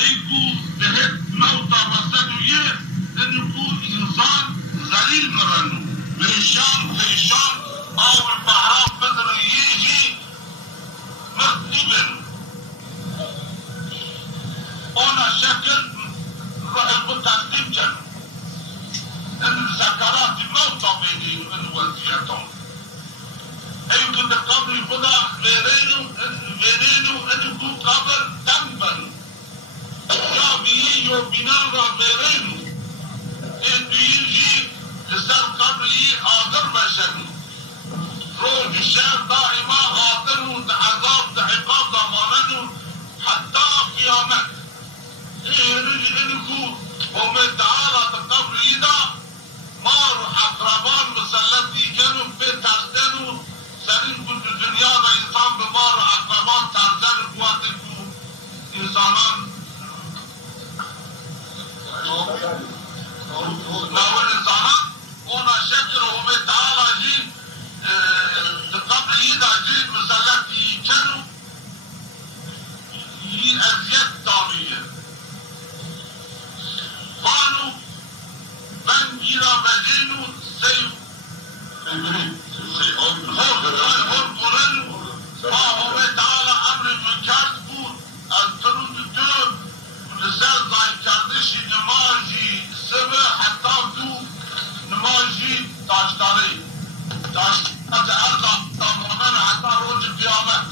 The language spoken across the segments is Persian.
ایگو دهت موتا وسنویه انکو انسان زلیل مرنو بریشان خیشان آور بحراب بدر ییجی مرتبن اونا شکل روح المتقدم جن ان سكرات الموت بيني وبين وزياتهم ايمكن قبل خدا غيرينو انكو قبل تنبل يا بيه يو بنارا غيرينو ان بيجي لسر قبلي آدر بشن روج الشام دائما آدر عذاب عقاب ضماننو حتى قيامت رجل انكو ومن تعالى تقبل ايدا مار اقربان مسلطي كانوا في تردنوا سنين كنت الدنيا دا انسان بمار اقربان تردن قواتكو انسانان ناول انسانان اونا شكر ومن تعالى جي تقبل ايدا جي مسلطي كانوا هي ازياد دامية قالوا من گیرا بجینو سیف قرن ما همه تعالی امر من کرد بود از فرود تو لسر زای کردشی نماجی سبه حتی تو نماجی تاشتاری تاشتاری ارقا تامانن حتی روز قیامت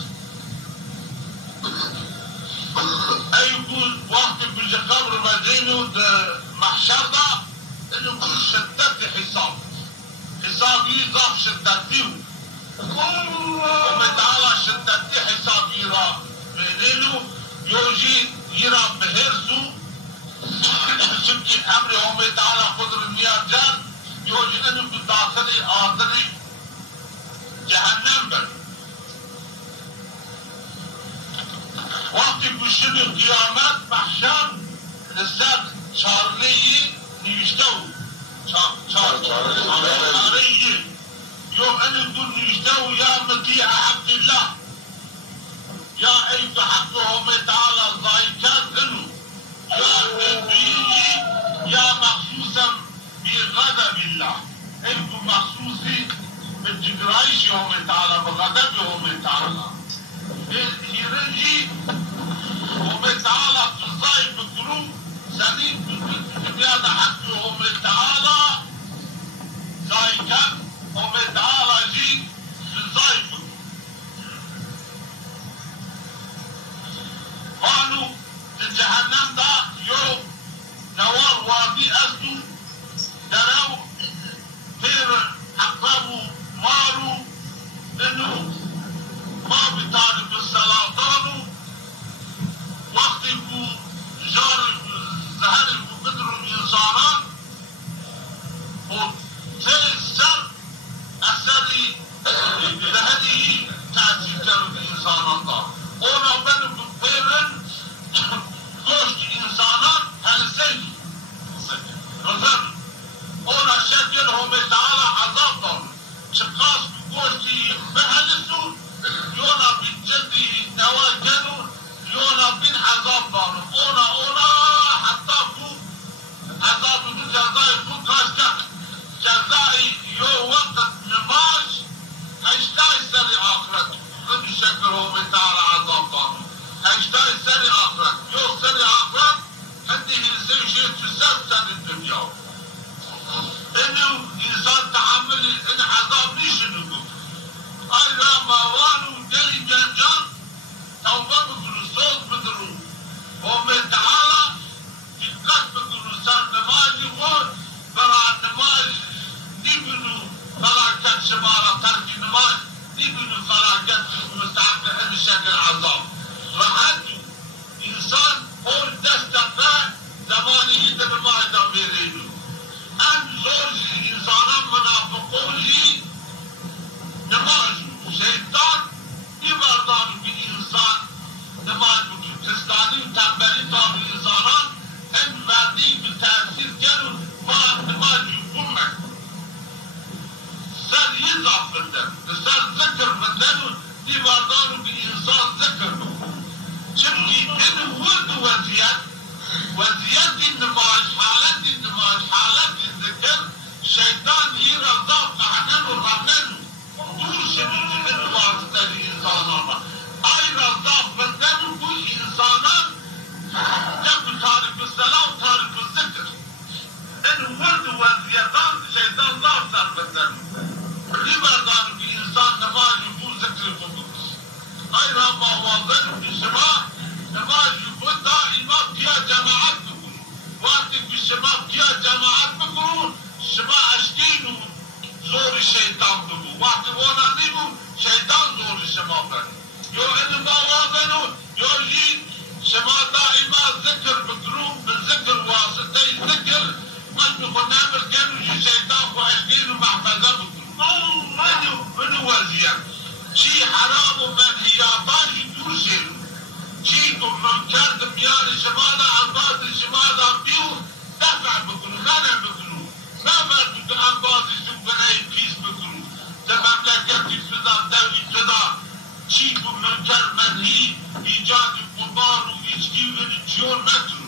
ایگون وقت بج قبر بجینو محشر دا انه كل شدت حساب يضاف شدتيه ومن تعالى شدت حساب يرى بينينو يوجي يرى بهرسو شبكي امري ومن تعالى قدر النيار جان يوجي انه بداخلي آذري جهنم بل وقت بشن القيامات محشر لسات شارلي نيشتو شارلي يوم أن يقول نيشتو يا مطيع حق الله يا أيت حقهم تعالى الضائكات إنه يا نبيجي يا مخصوصا بغضب الله أيت مخصوصي بالجبرايش يوم تعالى بغضب يوم تعالى يرجي يوم تعالى في الضائق بالقلوب سليم بيانا حقهم تعالى زايكا ومن تعالى جي بالزايف قالوا الجهنم دا يوم نوار وابي أسدو درو غير أقربوا مارو إنه ما بطالب السلاطانو وقت يكون جار زهر القدر الإنسانان وتلسر أثري بهذه تأثير الإنسانان دا أنا بنو بيرن كوشت إنسانان هلسين نظر أنا شكلهم تعالى عذاب دار شقاس بكوشتي بهلسو يونا بالجدي نواجنو يونا بين عذاب دار أنا حتى كو عذاب دو جزائي كو كاشكا جزائي يو وقت نماج هشتاي سري آخرت خد شكرهم تعالى عذاب دار هشتاي سري آخرت يو سري آخرت هدي هلسي شيء تسر سر الدنيا إنه إنسان تحمل إن عذاب ليش نقول أيضا ما وانو دلي جنجان توبة بدلو صوت بدلو ومن تعالى دقت بدلو سر نماج يقول برا نماج نبنو فلاكت شمالة ترك نماج نبنو فلاكت مستحق هذا الشكل عذاب رحلتو إنسان قول دستقى زماني جدا نماج داميرينو أن زوج إنسانا منافقولي نماج شيطان يمردان بإنسان نماج تستاني وتنبري طاب الإنسانان أن مردي بالتأثير كانوا ما نماج يقومك سر يضعف مندن سر ذكر مندن يمردان بإنسان ذكر شبكي إن ولد وزياد وضعیت نماز حالت ذکر شیطان هی رضا معنن و رمن دور شنو واسطه انسانان ای رضا بدن و انسانان جب تارك الصلاة وتارك الذكر إن ورد وضعيتان شيطان ضابطان بدن لماذا في إنسان نماز يكون ذكر القدس أيضا ما هو ذكر في الشماء نماز يكون دائما فيها جماعات بكون وقت في الشماء فيها جماعات بكون الشماء أشكين زور الشيطان بكون وقت وانا نيبو شيطان زور الشماء بكون يو إن ما واضنو يو شما دائما ذكر بكروم بالذكر واسطة الذكر من نعمل كانوا شيطان وعشقين ومحفظة بكروم منو وزيان شي حرام ومنهياتان يدوشن شي منكر دميان شمالا أنباز شمالا بيو دفع بكروم منع بكروم ما مردو أنباز شمالا يبكيس بكروم تمملكت الفضاء دولي الفضاء شي منكر منهي إيجاد قمار و içki üretiyor metro.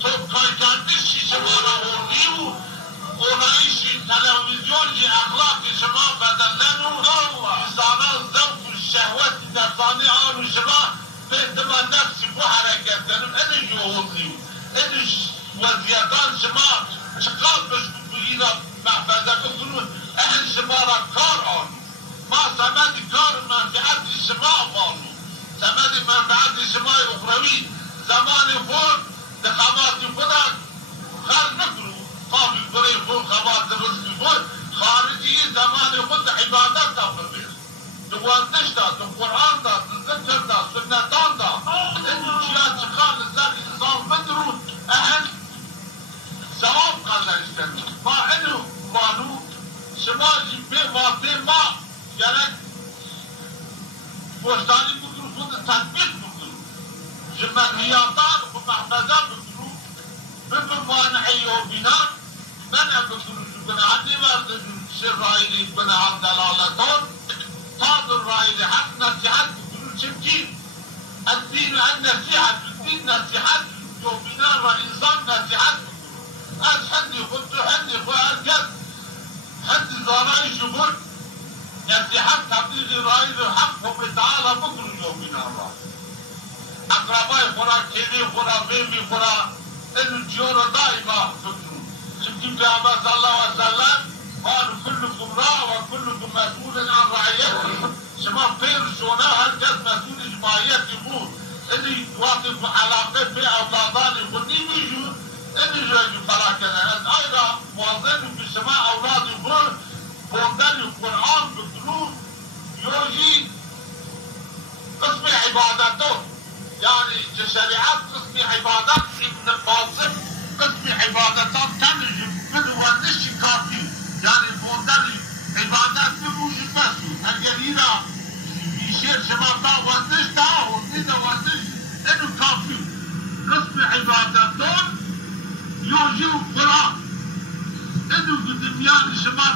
Top kaytardışı şemara oluyor. Ona işin televizyoncu ahlak şema bedenlenu. İnsana zevk şehvet nefsani anu şema behdima nefsi bu hareketlerin en iyi oluyor. En iyi vaziyatan şema çıkarmış bu yine mahfeze kutunu en şemara kar anu. Ma semedi kar menfiati şema malu. سمد منفعت شماء أخروي زمان خود دخمات خودك خر نكرو قابل بري خود خمات رزق خود خارجي زمان خود عبادت تفر بيه دوانتش دا دو قرآن دا تذكر دا سنتان دا انو جيات شخال لسان انسان بدرو اهل ثواب قال اشتنو ما انو مانو شماء جنبه ماته ما يعني وشتاني خود تطبیق بکنو جمعیاتان و محمدان بکنو بموانعی و بنا منع بکنو جبناعتی وردجو شر رائلی بناعت دلالتان تاد الرائل حق نصیحت بکنو چمکی الدین النصیحت الدین نصیحت و بنا و انسان نصیحت بکنو از حدی خود تو حدی خود هرگز حدی زارای شبور نصيحات تبليغ رائد الحق وبتعالى بكر يومنا الله أقرباء خورا كيني خورا بيبي خورا إنو جيورا دائما بكرو يمكن بأبا صلى الله عليه وسلم قالوا كلكم راع وكلكم مسؤول عن رعيته شما خير شونا هركز مسؤول جماعيات يقول إني واقف علاقة في أولادان يقول نيجو إني جايجو خلاكنا أيضا موظن في شما أولاد يقول بوندن القرآن بقلوب يوجي قسم عبادته يعني كشريعات قسم عبادات ابن القاسم قسم عبادات تنجم من ونش كافي يعني بوندن عبادات بموجود بسو الجريرة يشير شبابنا ونش دا ونش انه كافي قسم عباداتون يوجي القرآن انو بدميان شما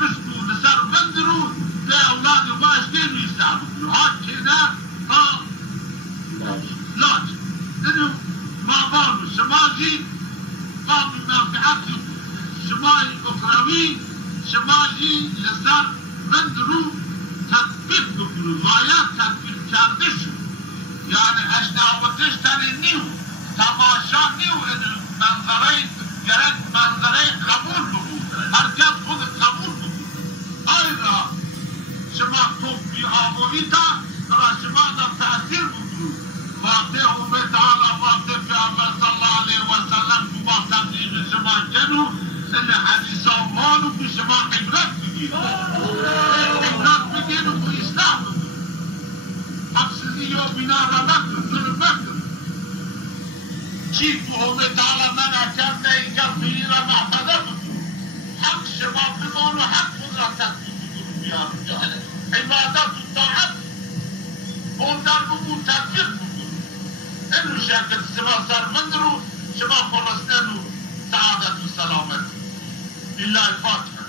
بسكو نسر بندرو لا اولادي باش دين يستعبدوا هاد كذا ها لاج انو ما بانو شماجي قام بمنفعتي شماي اخروي شماجي لسر بندرو تطبيق بكرو غايات تطبيق كردشو يعني اشتاوتش تنينيو تماشا نيو انو منظرين جرد منظرين قبول بكون هركب خود قبول بكون أيضا شما توفي آمويتا ترى شما در تأثير بكون واقعه تعالى واقع في عمل صلى الله عليه وسلم كما تبليغ شما كنو إن حديثا مانو بشما عبرت بگیر عبرت بگیر و إسلام بگیر حفظي و بنا رمك ظلمك چی تو تعالی منع کرده این کفی را محفظه بکن حق شما بمان و حق خود را تطبیق بکن بیان عبادت و طاعت اون در بکن تطبیق بکن اینو شرکت شما سرمند رو شما خلصنه رو سعادت و سلامت بالله الفاتحه